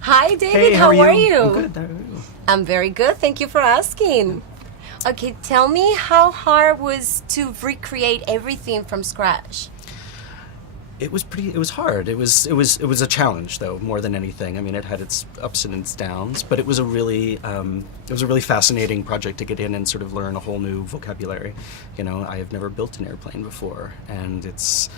Hi, David. Hey, how are I'm you? good. How are you? I'm very good. Thank you for asking. Okay, tell me how hard was to recreate everything from scratch. It was hard. It was a challenge though, more than anything. I mean, it had its ups and its downs, but it was a really fascinating project to get in and sort of learn a whole new vocabulary. You know, I have never built an airplane before, and it's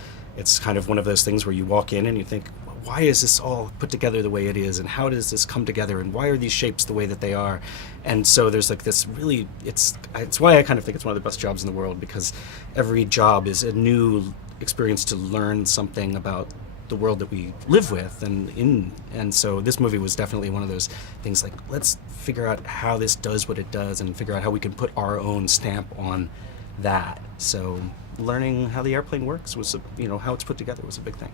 kind of one of those things where you walk in and you think, why is this all put together the way it is, and how does this come together, and why are these shapes the way that they are? And so there's like this really, it's why I kind of think it's one of the best jobs in the world, because every job is a new experience to learn something about the world that we live with and so this movie was definitely one of those things, like, let's figure out how this does what it does and figure out how we can put our own stamp on that. So learning how the airplane works was how it's put together was a big thing.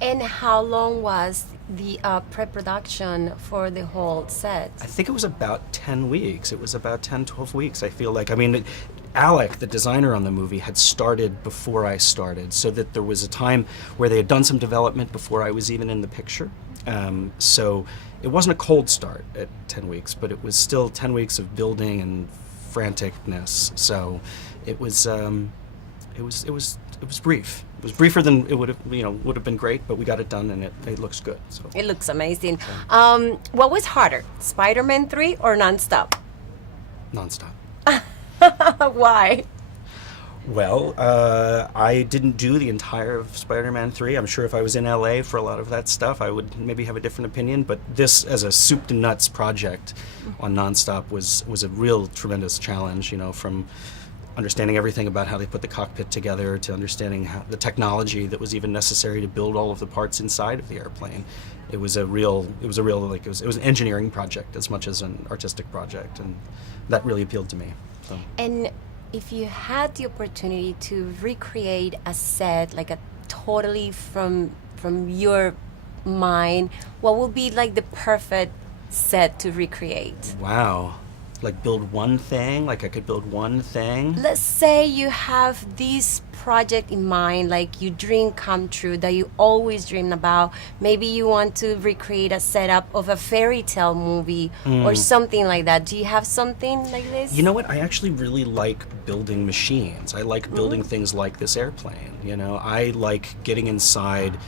And how long was the pre-production for the whole set? I think it was about 10 weeks. It was about 10, 12 weeks, I feel like. I mean, Alec, the designer on the movie, had started before I started, so that there was a time where they had done some development before I was even in the picture. So it wasn't a cold start at 10 weeks, but it was still 10 weeks of building and franticness. So it was brief. It was briefer than it would have been great, but we got it done and it looks good. So It looks amazing. What was harder, Spider-Man 3 or Nonstop? nonstop. Why? Well, I didn't do the entire of Spider-Man 3. I'm sure if I was in LA for a lot of that stuff, I would maybe have a different opinion. But this, as a soup to nuts project on Nonstop, was a real tremendous challenge. You know, from understanding everything about how they put the cockpit together to understanding how the technology that was even necessary to build all of the parts inside of the airplane. It was an engineering project as much as an artistic project, and that really appealed to me. So. And if you had the opportunity to recreate a set, like a totally from your mind, what would be like the perfect set to recreate? Wow. Like build one thing? Like I could build one thing? Let's say you have this project in mind, like your dream come true that you always dreamed about. Maybe you want to recreate a setup of a fairy tale movie or something like that. Do you have something like this? You know what? I actually really like building machines. I like building things like this airplane. You know, I like getting inside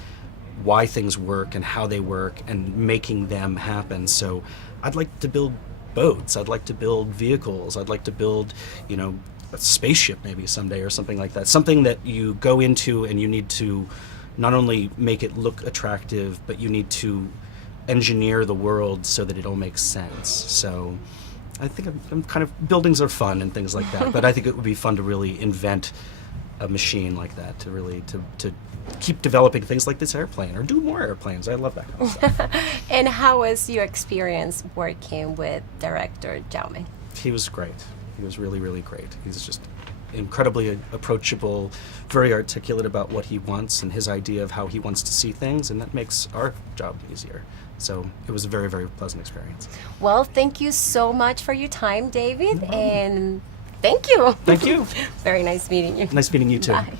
why things work and how they work and making them happen. So I'd like to build boats. I'd like to build vehicles. I'd like to build, a spaceship maybe someday or something like that. Something that you go into and you need to not only make it look attractive, but you need to engineer the world so that it all makes sense. So I think I'm kind of, buildings are fun and things like that, but I think it would be fun to really invent a machine like that, to really to keep developing things like this airplane or do more airplanes. I love that kind of stuff. And how was your experience working with director Jaume? He was great. He was really, really great. He's just incredibly approachable, very articulate about what he wants and his idea of how he wants to see things, and that makes our job easier. So it was a very, very pleasant experience. Well, thank you so much for your time, David, and thank you. Thank you. Very nice meeting you. Nice meeting you too. Bye.